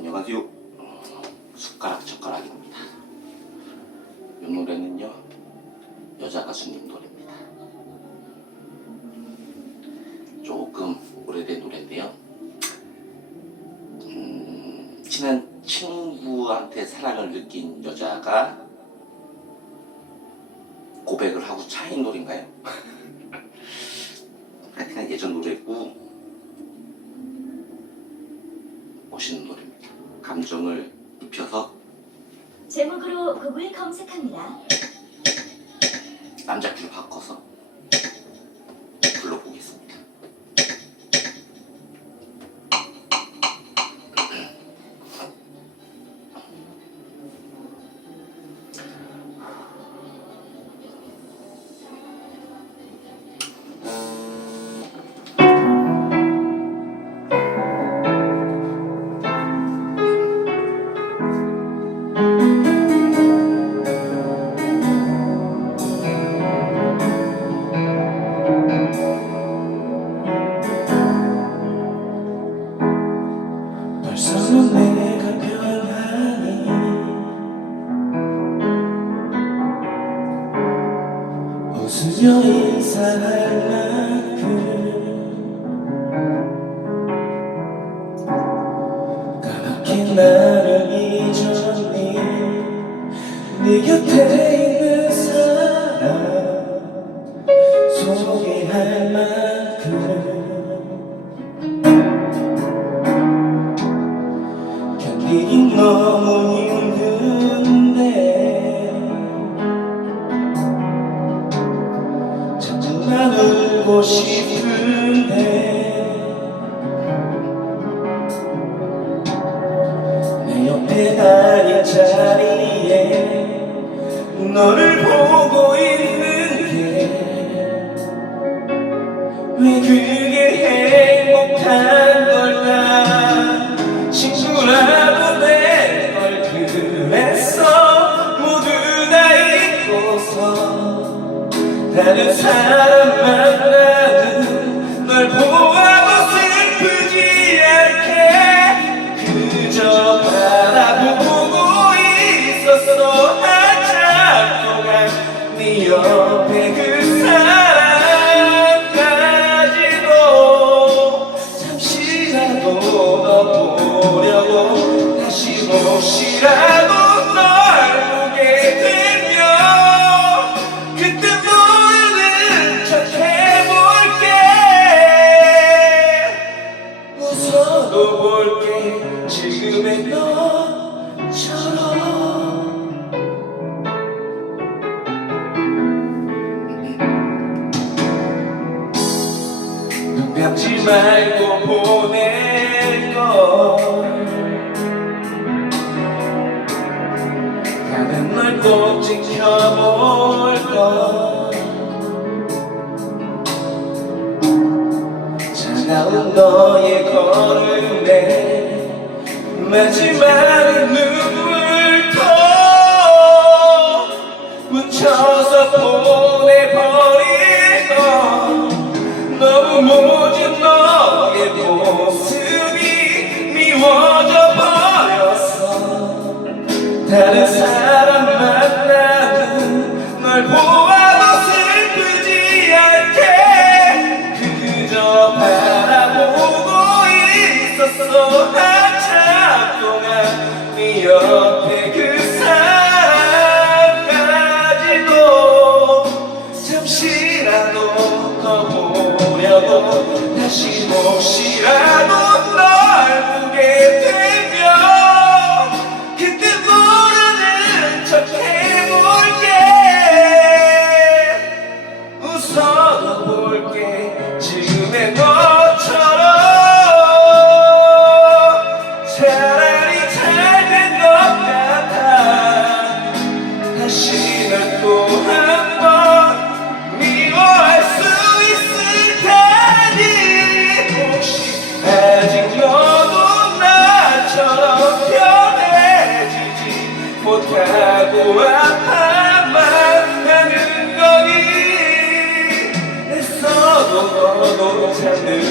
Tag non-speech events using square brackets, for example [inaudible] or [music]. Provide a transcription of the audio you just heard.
안녕하세요. 숟가락 젓가락입니다. 이 노래는요 여자 가수님 노래입니다. 조금 오래된 노래인데요. 음, 친한 친구한테 사랑을 느낀 여자가 고백을 하고 차인 노래인가요? [laughs] 하여튼 예전 노래고 멋있는 노래입니다. 감정을 입혀서 제목으로 곡을 검색합니다. 남자 키로 바꿔서 벌써는 내가 변하니 웃으며 인사할 만 견디긴 너무 힘든데 자꾸만 울고 싶은데 내 옆에 아닌 자리에 너를 보고 있 잊고 지금의 너처럼. 눈 감지 말고 보낼 걸 가는 널 꼭 지켜볼 걸 차가운 너의 마지막 눈물도 묻혀서 보내버릴 걸 너무 모진 너의 모습이 미워져 버렸어. 다른 사람 만나는 널 보아도 슬프지 않게 그저 바라보고 있었어 찾는